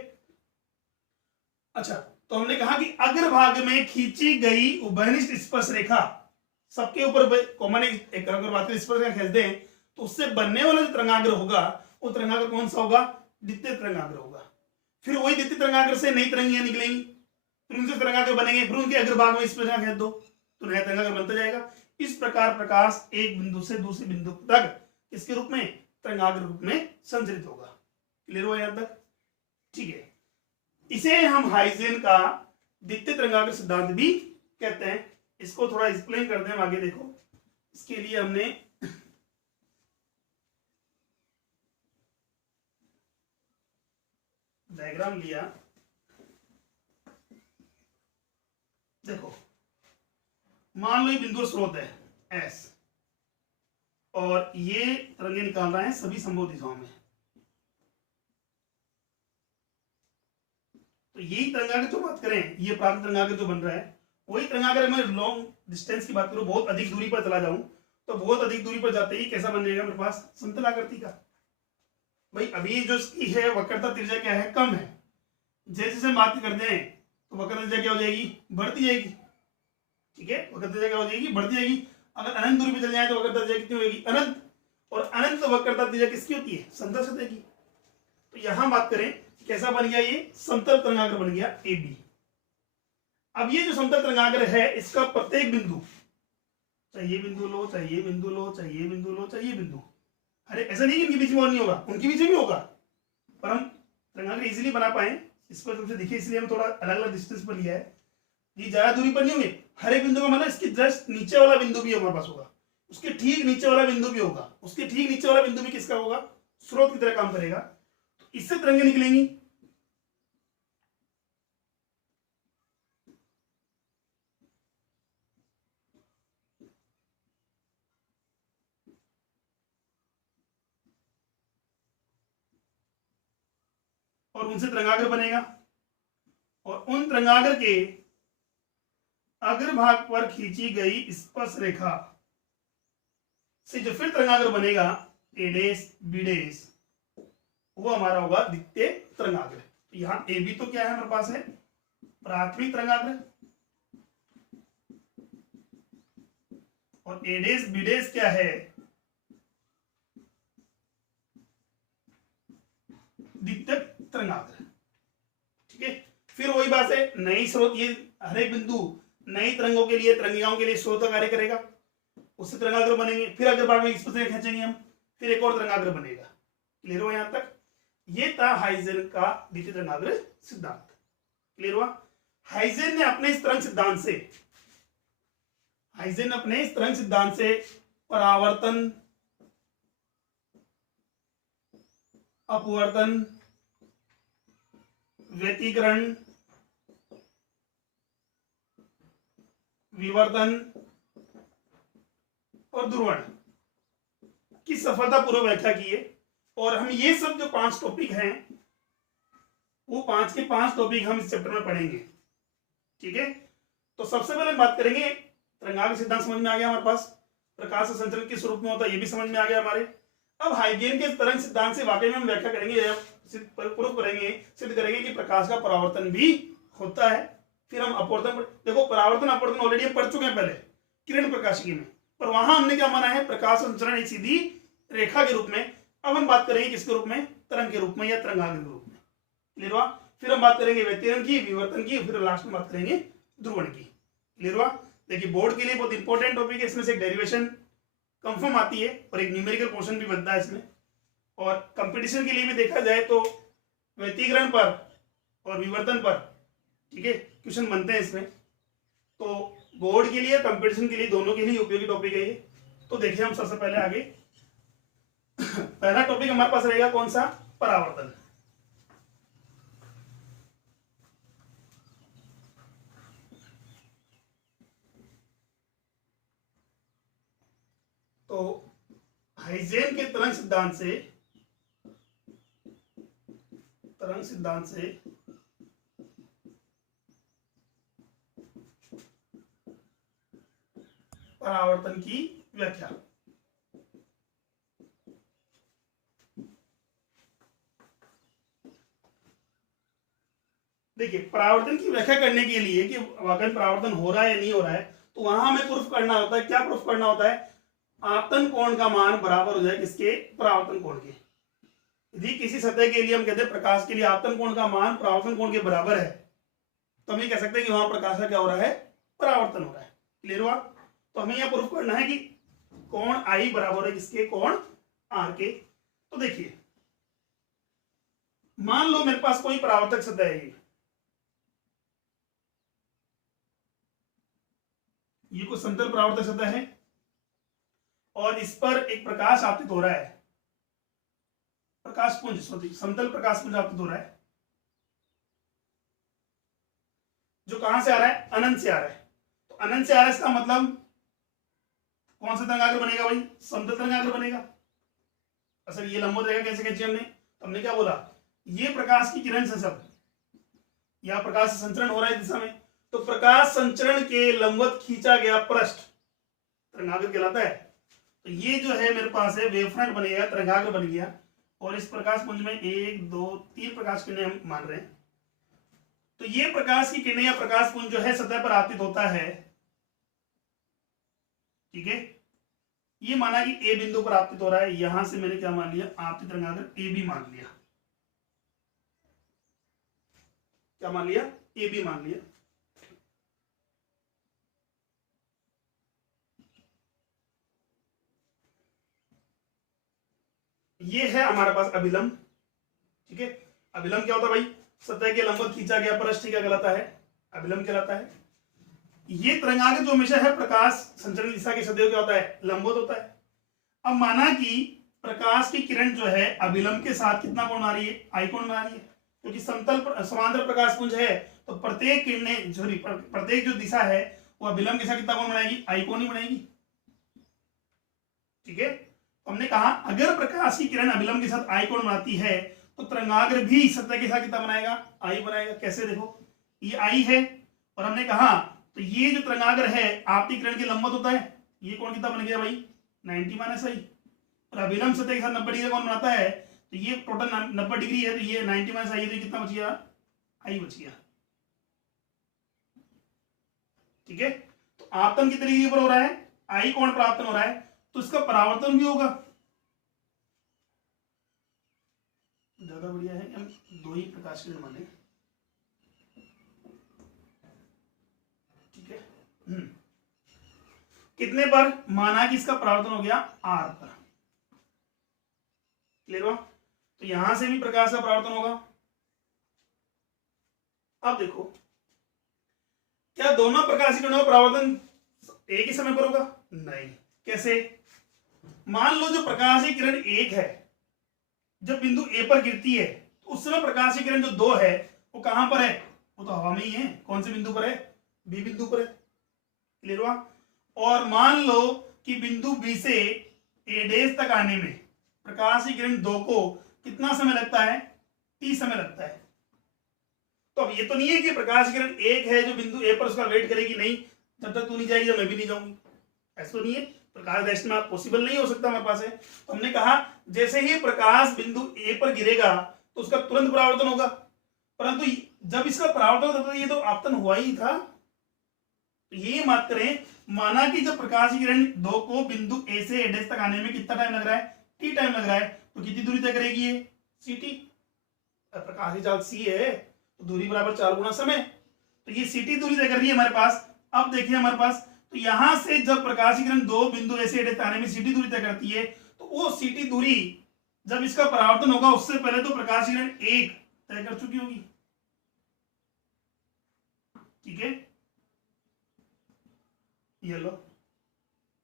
अच्छा, तो हमने कहा कि अग्रभाग में खींची गई उभयनिष्ठ स्पर्श रेखा, सबके ऊपर कॉमन एक अगर बात करें स्पर्श रेखा खींच दें तो उससे बनने वाला जो तरंगाग्र होगा वो तरंगाग्र कौन सा होगा? द्वितीय तरंगाग्र होगा। फिर वही द्वितीय तरंगाग्र से नई तरंगियां निकलेंगी, फिर उनसे तरंगाग्र बनेंगे, फिर उनके अग्रभाग में स्पर्श रेखा खींच दो तो नया तरंगाग्र बनता जाएगा। इस प्रकार प्रकाश एक बिंदु से दूसरे बिंदु तक इसके रूप में तरंगाग्र रूप में संचरित होगा। क्लियर हुआ यहां तक? ठीक है, इसे हम हाइजेन का द्वितीय तरंगाग्र सिद्धांत भी कहते हैं। इसको थोड़ा एक्सप्लेन करते हैं आगे, देखो। इसके लिए हमने डायग्राम लिया। देखो, मान लो ये बिंदु स्रोत है S और ये तरंगे निकाल रहा है सभी संभव दिशाओं में। तो यही तरंगाग्र जो बात करें, ये प्राथमिक तरंगाग्र जो बन रहा है वही तरंगाग्र मैं लॉन्ग डिस्टेंस की बात करूं, बहुत अधिक दूरी पर चला जाऊं तो बहुत अधिक दूरी पर जाते ही कैसा बन जाएगा मेरे पास? समतल आकृति का। भाई अभी जो इसकी है वक्रता त्रिज्या क्या है? कम है। जैसे जैसे बात करते हैं तो वक्रता त्रिज्या क्या हो जाएगी? बढ़ती जाएगी। ठीक है, वक्रता त्रिज्या क्या हो जाएगी? बढ़ती जाएगी। अगर अनंत दूरी पर चल जाए तो वक्रता त्रिज्या कितनी होगी? अनंत। और अनंत वक्रता त्रिज्या किसकी होती है? समतल सतह की। तो यहां बात करें कैसा बन गया? ये समतल तरंगाग्र बन गया AB। अब ये जो समतल तरंगाग्र है इसका प्रत्येक बिंदु, चाहे ये बिंदु लो, चाहे ये बिंदु लो, चाहे ये बिंदु लो, चाहे ये बिंदु, अरे ऐसा नहीं कि इनके बीच में और नहीं होगा, उनके बीच में भी होगा, पर हम तरंगाग्र इजीली बना पाए इस पर तुमसे दिखे इसलिए हम थोड़ा अलग अलग डिस्टेंस पर लिया है। ये ज्यादा दूरी पर नहीं होंगे, हर एक बिंदु का मतलब इसके जस्ट नीचे वाला बिंदु भी हमारे पास होगा, उसके ठीक नीचे वाला बिंदु भी होगा, उसके ठीक नीचे वाला बिंदु भी किसका होगा? स्रोत की तरह काम करेगा। तो इससे तरंगे निकलेंगी। और उनसे तरंगाग्र बनेगा और उन तरंगाग्र के अग्रभाग पर खींची गई स्पर्श रेखा से जो फिर तरंगाग्र बनेगा A डैश B डैश, वो हमारा होगा द्वितीय तरंगाग्र। तो यहां AB तो क्या है हमारे पास है? प्राथमिक तरंगाग्र, और A डैश B डैश क्या है? द्वितीय तरंगाग्र। ठीक है, फिर वही बात है, नई स्रोत, ये हर एक बिंदु नई तरंगों के लिए, तरंगिकाओं के लिए स्रोत का कार्य करेगा, उससे तरंगाग्र बनेंगे, फिर अग्रभाग में स्पर्श रेखा खींचेंगे हम, फिर एक और तरंगाग्र बनेगा। क्लियर हुआ यहां तक? ये था हाइजेन का द्वितीय तरंगाग्र सिद्धांत। क्लियर हुआ? हाइजेन ने अपने इस तरंग सिद्धांत से, हाइजेन अपने इस तरंग सिद्धांत से परावर्तन, अपवर्तन, व्यतिकरण, विवर्तन और ध्रुवण की सफलतापूर्वक व्याख्या की है। और हम ये सब जो 5 टॉपिक हैं वो 5 के 5 टॉपिक हम इस चैप्टर में पढ़ेंगे। ठीक है, तो सबसे पहले हम बात करेंगे, तरंगाग्र सिद्धांत समझ में आ गया हमारे पास, प्रकाश का संचरण किस स्वरूप में होता है ये भी समझ में आ गया हमारे। अब हाइजेन के तरंग सिद्धांत से वाकई में हम व्याख्या करेंगे, प्रूफ करेंगे, सिद्ध करेंगे कि प्रकाश का परावर्तन भी होता है। फिर हम अपवर्तन, देखो परावर्तन अपवर्तन ऑलरेडी हम पढ़ चुके हैं पहले किरण प्रकाशिकी में, पर वहां हमने क्या माना है? प्रकाश संचरण एक सीधी रेखा के रूप में। अब हम बात करेंगे किसके रूप में? तरंग के रूप में या तरंगाग्र के रूप में। क्लियर हुआ? फिर हम बात करेंगे व्यतिकरण की, विवर्तन की, फिर लास्ट में बात करेंगे ध्रुवण की। क्लियर हुआ? देखिए बोर्ड के लिए बहुत इंपॉर्टेंट टॉपिक है, इसमें से एक डेरिवेशन कंफर्म आती है और एक न्यूमेरिकल पोर्शन भी बनता है इसमें। और कंपटीशन के लिए भी देखा जाए तो व्यतिकरण पर और विवर्तन पर, ठीक है, क्वेश्चन बनते हैं इसमें। तो बोर्ड के लिए, कंपटीशन के लिए, दोनों के लिए उपयोगी टॉपिक है ये। तो देखिए हम सबसे पहले आगे पहला टॉपिक हमारे पास रहेगा कौन सा, परावर्तन। तो हाइजेन के तरंग सिद्धांत से परावर्तन की व्याख्या। देखिए, परावर्तन की व्याख्या करने के लिए कि वाकई परावर्तन हो रहा है या नहीं हो रहा है, तो वहां हमें प्रूफ करना होता है। क्या प्रूफ करना होता है? आपतन कोण का मान बराबर हो जाए किसके, परावर्तन कोण के। यदि किसी सतह के लिए हम कहते हैं प्रकाश के लिए आपतन कोण का मान परावर्तन कोण के बराबर है, तो हम ये कह सकते हैं कि वहां प्रकाश का क्या हो रहा है, परावर्तन हो रहा है। क्लियर हुआ? तो हमें यह प्रूफ करना है कि कोण आई बराबर है किसके, कोण आर के। तो देखिए, मान लो मेरे पास कोई परावर्तक सतह है, ये कोई समतल परावर्तक सतह है और इस पर एक प्रकाश आपतित हो रहा है, प्रकाश पुंज, समतल प्रकाश पुंज आपतित हो रहा है, जो कहां से आ रहा है, अनंत से आ रहा है। तो अनंत से आ रहा है, इसका मतलब कौन सा तरंगाग्र बनेगा भाई, समतल तरंगाग्र बनेगा। असल ये लंबवत रहेगा, कैसे खींचे हमने, तो हमने क्या बोला, ये प्रकाश की किरण से सब, या प्रकाश संचरण हो रहा है दिशा में, तो प्रकाश संचरण के लंबवत खींचा गया पृष्ठ तरंगाग्र कहलाता है। तो ये जो है मेरे पास है वेवफ्रंट बनेगा, तरंगाग्र बन गया, और इस प्रकाश पुंज में 1 2 3 प्रकाश किरणें हम मान रहे हैं। तो ये प्रकाश की किरणें या प्रकाश पुंज जो है सतह पर आपतित होता है, ठीक है। ये माना कि ए बिंदु पर आपतित हो रहा है, यहां से मैंने क्या मान लिया, आपतित तरंगाग्र ए बी मान लिया। क्या मान लिया, ए बी मान लिया। ये है हमारे पास अभिलंब, ठीक है। अभिलंब क्या होता है भाई, सतह के लंबवत खींचा गया पृष्ठ क्या कहलाता है, अभिलंब कहलाता है। ये तरंगाग्र जो हमेशा है प्रकाश संचरण दिशा के सदैव क्या होता है, लंबवत होता है। अब माना कि प्रकाश की किरण जो है अभिलंब के साथ कितना कोण बना रही है, आई कोण बना रही है, क्योंकि समतल समांतर प्रकाश पुंज है, तो प्रत्येक किरणें प्रत्येक जो दिशा है वो अभिलंब के साथ कितना कोण बनाएगी, आई कोण ही बनाएगी, ठीक है। हमने कहा अगर प्रकाश की किरण अभिलंब के साथ आई कोण बनाती है, तो तरंगाग्र भी सतह के साथ कितना बनाएगा, आई बनाएगा। कैसे, देखो ये आई है, और हमने कहा तो ये जो तरंगाग्र है आपकी किरण के लंबवत होता है, ये कोण कितना बन गया भाई, 90 माइनस आई। और अभिलंब सतह के साथ 90 डिग्री कोण बनाता है, तो ये टोटल 90 डिग्री है, तो ये 90 माइनस आई, तो कितना बच गया, आई बच गया, ठीक है। तो आपतन कितनी डिग्री पर हो रहा है, आई कोण पर आपतन हो रहा है, तो इसका परावर्तन भी होगा। ज्यादा बढ़िया है कि हम 2 ही प्रकाश किरण माने, ठीक है। कितने पर, माना कि इसका परावर्तन हो गया आर पर। क्लियर हुआ? तो यहां से भी प्रकाश का परावर्तन होगा। अब देखो, क्या दोनों प्रकाश किरणों का परावर्तन एक ही समय पर होगा? नहीं। कैसे? मान लो जो प्रकाश की किरण 1 है, जब बिंदु ए पर गिरती है, तो उस समय प्रकाश की किरण जो 2 है वो कहां पर है, वो तो हवा में ही है। कौन से बिंदु पर है, बी बिंदु पर है। क्लियर हुआ? और मान लो कि बिंदु बी से ए डैश तक आने में प्रकाश की किरण 2 को कितना समय लगता है, t समय लगता है। तो अब ये तो नहीं है कि प्रकाश की किरण 1 है जो बिंदु ए पर उसका वेट करेगी, नहीं, जब तक तू नहीं जाएगी तो मैं भी नहीं जाऊंगी, ऐसा तो नहीं है। प्रकाश डैश में पॉसिबल नहीं हो सकता हमारे पास है। तो हमने कहा जैसे ही प्रकाश बिंदु ए पर गिरेगा तो उसका तुरंत परावर्तन होगा, परंतु जब इसका परावर्तन होता तो ये तो आपतन हुआ ही था। तो ये बात करें, माना कि जब प्रकाश की किरण 2 को बिंदु ए से ए डैश तक आने में कितना टाइम लग रहा है, टी टाइम लग रहा है, तो कितनी दूरी तय करेगी ये, सी टी। प्रकाश की चाल सी है तो दूरी बराबर 4 गुना समय, तो ये सी टी दूरी तय कर रही है हमारे पास। अब देखिए हमारे पास, तो यहां से जब प्रकाश की किरण 2 बिंदु ए से ए डैश आने में सी टी दूरी तय करती है, तो वो सी टी दूरी जब इसका परावर्तन होगा उससे पहले तो प्रकाश की किरण 1 तय कर चुकी होगी। ठीक है, ये लो,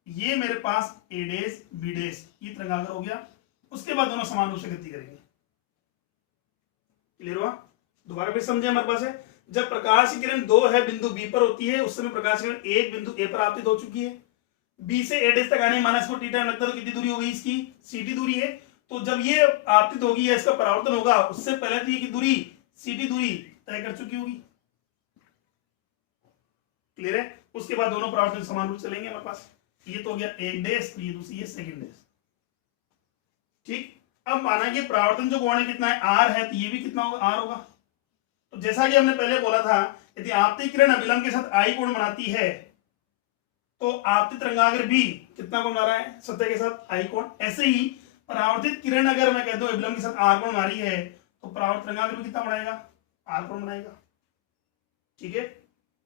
ये मेरे पास ए डेज बी डेज ये तरंगाग्र हो गया। उसके बाद दोनों समान रूप से गति करेंगे। क्लियर हुआ? दोबारा फिर समझे हमारे पास है, जब प्रकाश की किरण 2 है बिंदु बी पर होती है, उस समय प्रकाश की किरण 1 बिंदु ए पर आपतित हो चुकी है। बी से ए डेज तक आने माना इसको टी टाइम लगता है, तो कितनी दूरी हो गई इसकी? ct दूरी है। तो जब ये आपतित होगी या इसका परावर्तन होगा, उससे पहले तो ये की दूरी ct दूरी तय कर चुकी होगी। क्लियर है? उसके बाद दोनों परावर्तन समान रूप से चलेंगे हमारे पास। ये तो हो गया एक डेज, ये दूसरी है सेकंड डेज। ठीक, अब माना कि परावर्तन जो कोण है कितना है? r है, तो ये भी कितना होगा? r होगा। तो जैसा कि हमने पहले बोला था, यदि आपतित किरण अभिलंब के साथ I कोण बनाती है, तो आपतित तरंगाग्र भी कितना कोण बना रहा है? सतह के साथ I कोण। ऐसे ही परावर्तित किरण अगर मैं कह दूं अभिलंब के साथ R कोण बना रही है, तो परावर्तित तरंगाग्र भी कितना बनाएगा? R कोण बनाएगा। ठीक है,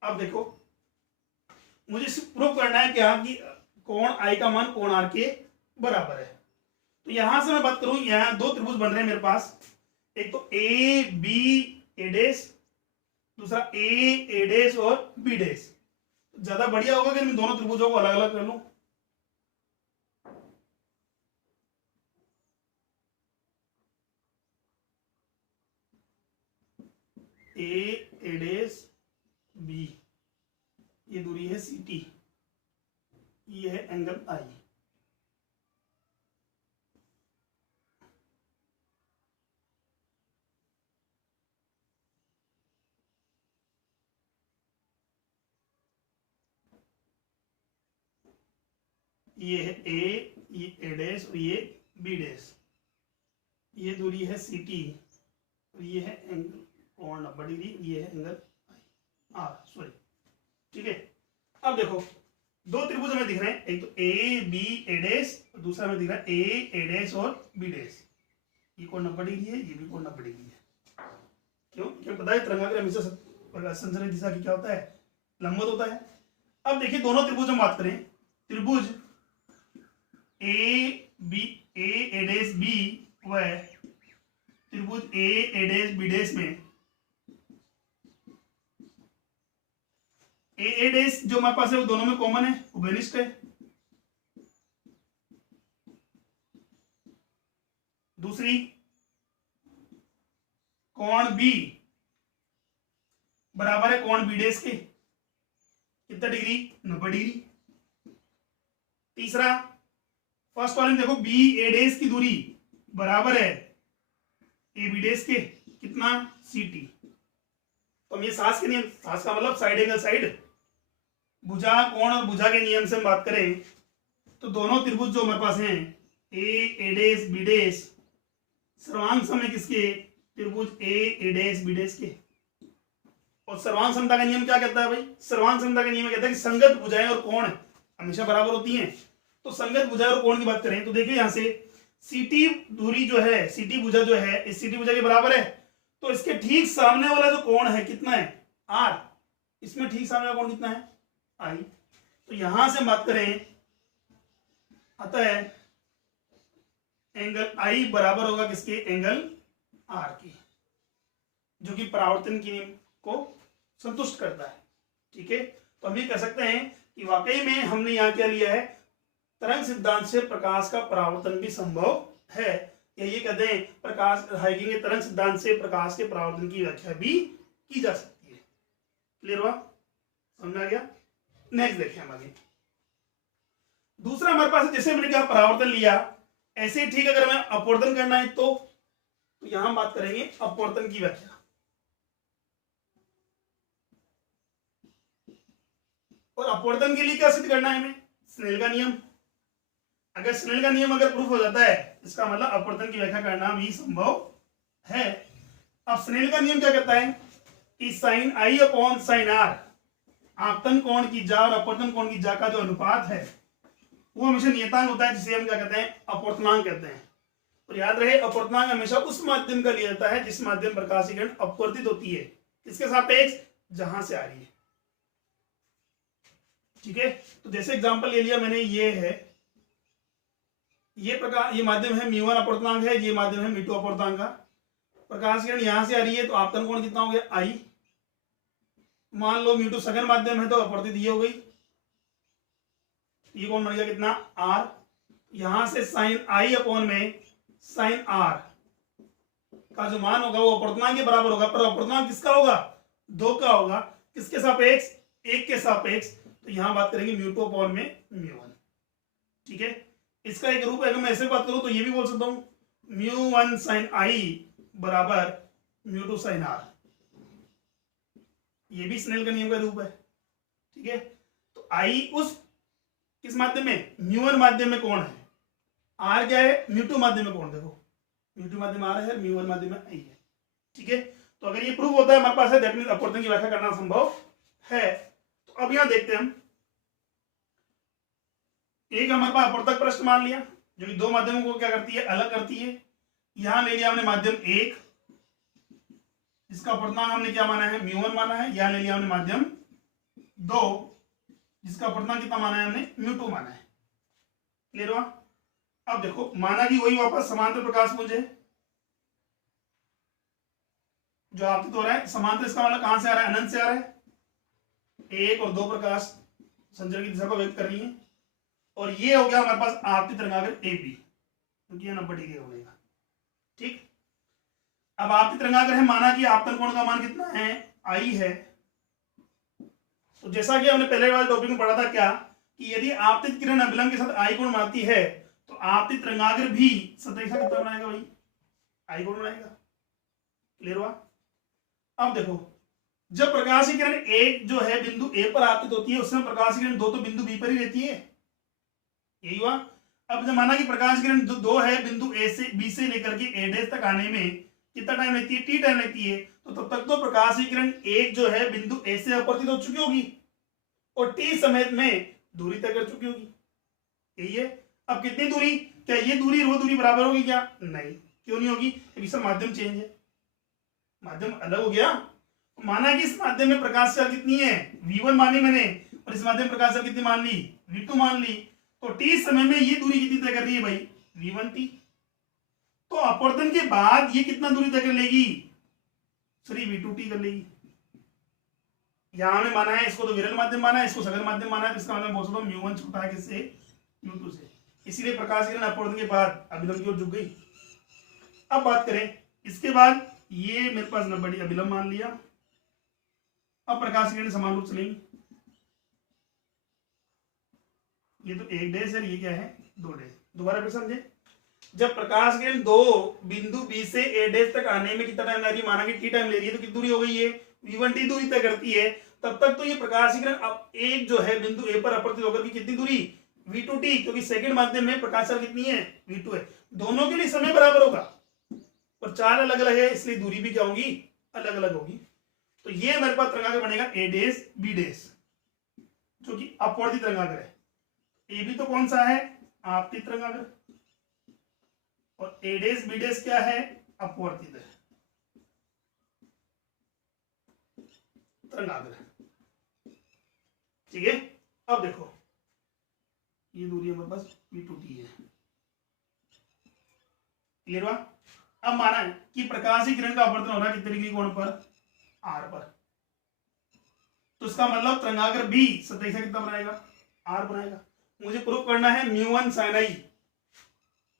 अब देखो, मुझे प्रूव करना है क्या कि कोण I का मान कोण R के बराबर है। तो यहां से मैं बात करूं, यहां दो त्रिभुज बन रहे हैं मेरे पास, एक तो ए बी ए डेस, दूसरा ए डेस और बी डेस। ज्यादा बढ़िया होगा कि मैं दोनों त्रिभुजों को अलग अलग कर लूं। ए डेस बी, ये दूरी है ct, ये है एंगल I। ये है ए डेस और ये बी डेस, ये दूरी है ct और ये है एंगल कोण 90 डिग्री, ये है एंगल R, सॉरी। ठीक है, अब देखो दो त्रिभुज हमें दिख रहे हैं, एक तो ए बी ए डेस, दूसरा हमें दिख रहा है ए डेस और बी डेस। ये कोण 90 डिग्री है, ये भी कोण 90 डिग्री है। क्यों? क्यों पता है तरंगाग्र हमेशा संचरण दिशा की क्या होता है? लंबवत होता है। अब देखिए दोनों त्रिभुज हम बात करें, त्रिभुज ए डेस बी व त्रिभुज ए डेस बी डेस में ए डेस जो हमारे पास है वो दोनों में कॉमन है, उभयनिष्ठ है। दूसरी कोण बी बराबर है कोण बी डेस के, कितना डिग्री? 90 डिग्री। तीसरा फर्स्ट वाले में देखो बी ए डेस की दूरी बराबर है ए बी डेस के, कितना? ct। तो हम ये सास के नियम, सास का मतलब साइड एंगल साइड, भुजा कोण और भुजा के नियम से हम बात करें तो दोनों त्रिभुज जो हमारे पास हैं ए डेस बी डेस, सर्वांग सम है किसके? त्रिभुज ए डेस बी डेस के। और सर्वांग समता का नियम क्या कहता है भाई? सर्वांग समता का नियम कहता है कि संगत भुजाएं और कोण हमेशा बराबर होती हैं। तो संगत भुजा और कोण की बात करें तो देखिए यहां से ct दूरी जो है, ct भुजा जो है इस ct भुजा के बराबर है, तो इसके ठीक सामने वाला जो कोण है कितना है? r। इसमें ठीक सामने वाला कोण कितना है? I। तो यहां से हम बात करें, अतः एंगल I बराबर होगा किसके? एंगल R के, जो कि परावर्तन के नियम को संतुष्ट करता है। ठीक है, तो हम ये कह सकते हैं कि वाकई में हमने यहां क्या लिया है? तरंग सिद्धांत से प्रकाश का परावर्तन भी संभव है, या ये कहते हैं प्रकाश हाइकिंग तरंग सिद्धांत से प्रकाश के परावर्तन की व्याख्या भी की जा सकती है। क्लियर हुआ? समझ आ गया? नेक्स्ट देखें हम आगे। दूसरा हमारे पास जैसे मैंने कहा परावर्तन लिया, ऐसे ठीक अगर हमें अपवर्तन करना है तो यहां बात करेंगे अपवर्तन की व्याख्या। और अपवर्तन के लिए क्या सिद्ध करना है हमें? स्नेल का नियम। अगर स्नेल का नियम अगर प्रूफ हो जाता है, इसका मतलब अपवर्तन की व्याख्या करना भी संभव है। अब स्नेल का नियम क्या कहता है कि sine I upon sine R, आपतन कोण की जा और अपवर्तन कोण की जा का जो अनुपात है वो हमेशा नियतांक होता है, जिसे हम क्या कहते हैं? अपवर्तनांक कहते हैं। और याद रहे अपवर्तनांक हमेशा उस माध्यम का लिया जाता है जिस माध्यम प्रकाश की किरण अपवर्तित होती है, किसके सापेक्ष? जहां से आ रही है। ठीक है, तो जैसे एग्जांपल ले लिया मैंने, ये है ये प्रकाश, ये माध्यम है μ1 अपवर्तनांक है, ये माध्यम है μ2 अपवर्तनांक का। प्रकाश किरण यहां से आ रही है तो आपतन कोण कितना हो गया? I। मान लो म्यू टू सघन माध्यम है तो अपवर्तित ये हो गई, ये कौन बन गया कितना आर, यहां से साइन आई अपॉन में साइन आर का जो मान होगा वो अपवर्तनांक के बराबर होगा, पर अपवर्तनांक किसका होगा 2 का होगा, किसके सापेक्ष 1 के सापेक्ष, तो यहां बात करेंगे म्यू टू अपॉन में म्यू वन। ठीक है, इसका एक रूप है, अगर मैं ऐसे बात करूं तो ये भी बोल सकता हूं म्यू वन साइन आई बराबर म्यू टू साइन आर, ये भी स्नेल का नियम का रूप है। ठीक है, तो आई उस किस माध्यम में म्यू वन माध्यम में कौन है, आर क्या है म्यू टू माध्यम में कौन, देखो म्यू टू माध्यम आर है, म्यू वन माध्यम में आई है। ठीक है, तो अगर ये प्रूव होता है हमारे पास है, दैट मींस अपवर्तन की व्याख्या करना संभव है। तो अब यहां देखते हैं हम, एक हमारे पास अपवर्तक प्रश्न मान लिया जो कि 2 माध्यमों को क्या करती है अलग करती है। यहां ले लिया हमने माध्यम 1, इसका अपवर्तनांक हमने क्या माना है म्यू वन माना है, यहां ले लिया हमने माध्यम 2 जिसका अपवर्तनांक कितना माना है हमने म्यू टू माना है। क्लियर हुआ। अब देखो माना कि वही वापस समांतर प्रकाश पुंज है जो आपतित हो रहा है, समांतर इसका मतलब कहां से आ रहा है अनंत से आ रहा है, 1 और 2 प्रकाश संचरण की दिशा को व्यक्त कर रही है, और ये हो गया हमारे पास आपतित तरंगाग्र ए बी, क्योंकि यह 90 डिग्री होगा। ठीक, अब आपतित तरंगाग्र है, माना कि आपतन कोण का मान कितना है आई है, तो जैसा कि हमने पहले वाले टॉपिक में पढ़ा था क्या कि यदि आपतित किरण अभिलंब के साथ आई कोण बनाती है तो आपतित तरंगाग्र भी सतह कितना बनाएगा भाई आई कोण बनाएगा। क्लियर हुआ। अब देखो जब प्रकाश की किरण एक जो है बिंदु ए पर आपतित होती है, उसमें प्रकाश की किरण 2 तो बिंदु बी पर ही रहती है, यही हुआ। अब जब माना कि प्रकाश की किरण 2 है बिंदु ए से बी से लेकर के ए डैश तक आने में कितना टाइम लेती है टी टाइम लेती है, तो तब तक तो प्रकाश की किरण एक जो है बिंदु ए से अपवर्तित हो चुकी होगी और टी समय में दूरी तय कर चुकी होगी, यही है। अब कितनी दूरी, क्या ये दूरी वो दूरी बराबर होगी क्या, नहीं, क्यों नहीं होगी, क्योंकि सर माध्यम चेंज है, माध्यम अलग हो गया। माना कि इस माध्यम में प्रकाश चाल कितनी है v1 मानी मैंने, और इस माध्यम में प्रकाश चाल कितनी मान ली v2 मान ली, तो t समय में ये दूरी कितनी तय कर रही है भाई v1t, तो अपवर्तन के बाद ये कितना दूरी तय कर लेगी सॉरी v2t कर लेगी। यहां हमने माना है इसको तो विरल माध्यम माना है, इसको सघन माध्यम माना है, इसका मतलब बोल सकता हूं म्यू1 छोटा है किससे म्यू2 से, इसीलिए प्रकाश किरण अपवर्तन के बाद अभिलंब की ओर झुक गई। अब बात करें इसके बाद ये मेरे पास 90 डिग्री अभिलंब मान लिया, अब प्रकाश किरण समान रूप चलेंगी, ये तो 1 डैश है, ये क्या है 2 डैश। दोबारा फिर समझे, जब प्रकाश किरण 2 बिंदु बी से ए डैश तक आने में कितना टाइम ले रही है, माना कि टी टाइम ले रही है, तो कितनी दूरी हो गई है v1t दूरी तय करती है, तब तक तो ये प्रकाश किरण अब एक जो है बिंदु ए पर अपवर्तित होकर की कितनी दूरी v2t, क्योंकि सेकंड माध्यम में प्रकाश चाल कितनी है v2 है, दोनों के लिए समय बराबर होगा और चाल अलग अलग है इसलिए दूरी भी क्या होगी अलग अलग होगी। तो ये हमारे पास तरंगाग्र बनेगा ए डैश बी डैश जो कि अपवर्तित तरंगाग्र है, ए बी तो कौन सा है आपतित तरंगाग्र, और ए डैश बी डैश क्या है अपवर्तित है तरंगाग्र। ठीक है, अब देखो ये दूरी हमारे पास v2t है। क्लियर हुआ। अब माना है कि प्रकाश की किरण का अपवर्तन हो रहा है कितने डिग्री कोण पर r पर, तो इसका मतलब तरंगाग्र भी सतह से कितना बनाएगा r बनाएगा। मुझे प्रूव करना है म्यू1 sin i,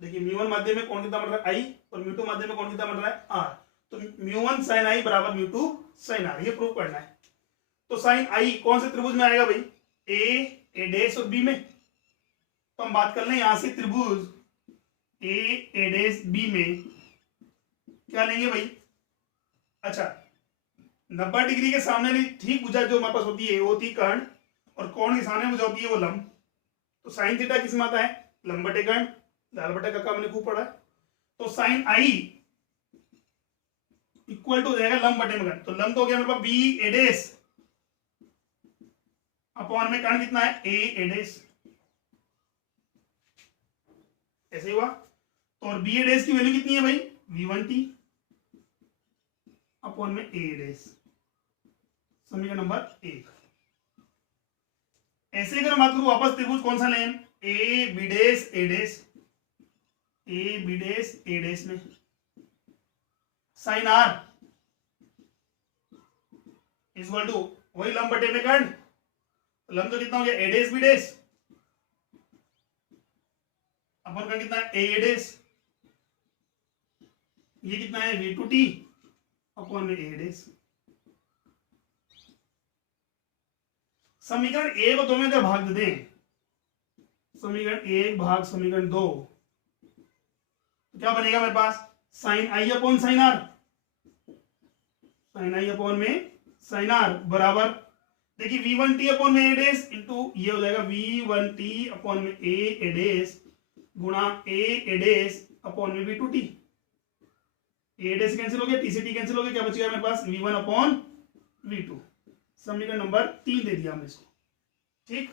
देखिए म्यू1 माध्यम में कोण कितना बन रहा है i और म्यू2 माध्यम में कोण कितना बन रहा है r, तो म्यू1 sin i बराबर म्यू2 sin r, ये प्रूव करना है। तो sin i कौन से त्रिभुज में आएगा भाई ए डैश और बी में, तो हम बात कर लें यहां से त्रिभुज ए डैश बी में क्या लेंगे भाई, अच्छा 90 डिग्री के सामने ठीक भुजा जो हमारे पास होती है वो होती है कर्ण, और कोण के सामने भुजा होती है वो लंब, तो साइन थीटा किस में आता है लंब बटे कर्ण, लाल बटे का हमने खूब पढ़ा है, तो साइन आई इक्वल टू हो जाएगा लंब बटे में कर्ण, तो लंब तो हो गया मेरे पास बी ए डैश अपॉन में कर्ण कितना है ए डैश, ऐसे हुआ। तो और बी ए डैश की वैल्यू कितनी है भाई v1t अपॉन में ए डैश, समीकरण नंबर 1। ऐसे अगर बात करूं वापस त्रिभुज कौन सा लें A B dash A dash, A B dash A dash में साइन आर इक्वल टू वही लंब बटे में कर्ण, लंब तो कितना हो गया, ए डेस बी डेस, अपन का कितना है, ए डेस, ये कितना है, वी टू टी अपॉन में ए डेस। समीकरण 1 और 2 में अगर भाग दे दें, समीकरण 1 भाग समीकरण 2, तो क्या बनेगा मेरे पास, साइन आई अपॉन साइन आर, साइन आई अपॉन में साइन आर बराबर, देखिए v1t अपॉन में ए डेस इंटू ये हो जाएगा v1t अपॉन में ए डेस गुणा ए डेस अपॉन में v2t, ए डेस कैंसिल हो गया, टी से टी कैंसिल हो गया, क्या बचेगा मेरे पास, v1 अपॉन v2। समीकरण नंबर 3 दे दिया हमने इसको, ठीक।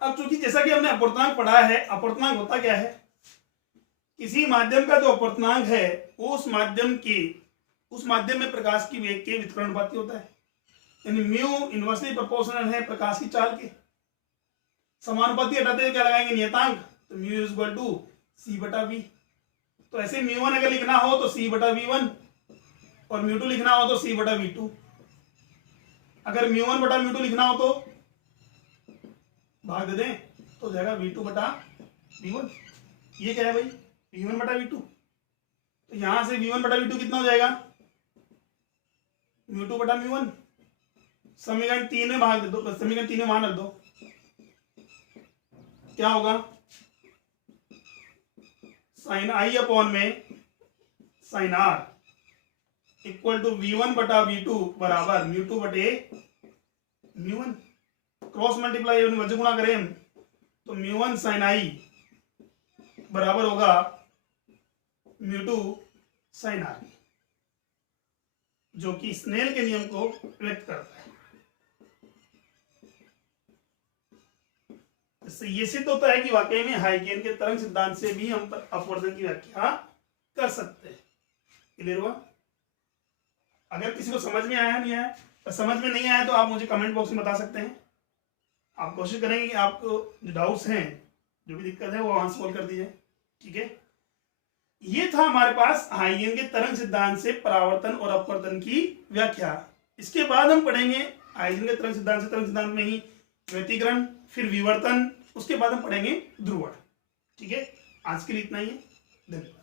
अब चूंकि जैसा कि हमने अपूर्णांक पढ़ा है, अपूर्णांक होता क्या है, किसी माध्यम का जो अपूर्णांक है उस माध्यम में प्रकाश की वेग के वितरण अनुपाती होता है, यानी म्यू इनवर्सली प्रोपोर्शनल है प्रकाश की चाल के। समानुपाती हटाते हुए क्या लगाएंगे, नियतांक, तो म्यू इज इक्वल टू सी बटा वी। तो ऐसे म्यू1 अगर लिखना हो तो सी बटा वी1 और म्यू2 लिखना हो तो सी बटा वी2। अगर म्यू1 बटा म्यू2 लिखना हो तो भाग दे दें तो जाएगा v2 बटा v1। ये क्या है भाई, v1 बटा v2, तो यहां से v1 बटा v2 कितना हो जाएगा, म्यू2 बटा म्यू1। समीकरण 3 में भाग दे दो, समीकरण 3 में वहां रख दो, क्या होगा, साइन आई अपॉन में sine R equal to v1 बटा v2 बराबर म्यू2 बटे म्यू1। क्रॉस मल्टीप्लाई वजह गुणा करें तो म्यू1 साइन आई बराबर होगा म्यू2 साइन आर, जो कि स्नेल के नियम को व्यक्त करता है। इससे ये सिद्ध होता है कि वाकई में हाइगेन के तरंग सिद्धांत से भी हम अपवर्तन की व्याख्या कर सकते हैं। क्लियर हुआ? अगर किसी को समझ में आया नहीं आया, तो समझ में नहीं आया तो आप मुझे कमेंट बॉक्स में बता सकते हैं। आप कोशिश करेंगे कि आपको जो डाउट्स हैं, जो भी दिक्कत है, वो वहां सॉल्व कर दीजिए। ठीक है, ये था हमारे पास हाइगेन के तरंग सिद्धांत से परावर्तन और अपवर्तन की व्याख्या। इसके बाद हम पढ़ेंगे हाइगेन के तरंग सिद्धांत में ही व्यतिकरण, फिर विवर्तन, उसके बाद हम पढ़ेंगे ध्रुवण। ठीक है, आज के लिए इतना ही है। धन्यवाद।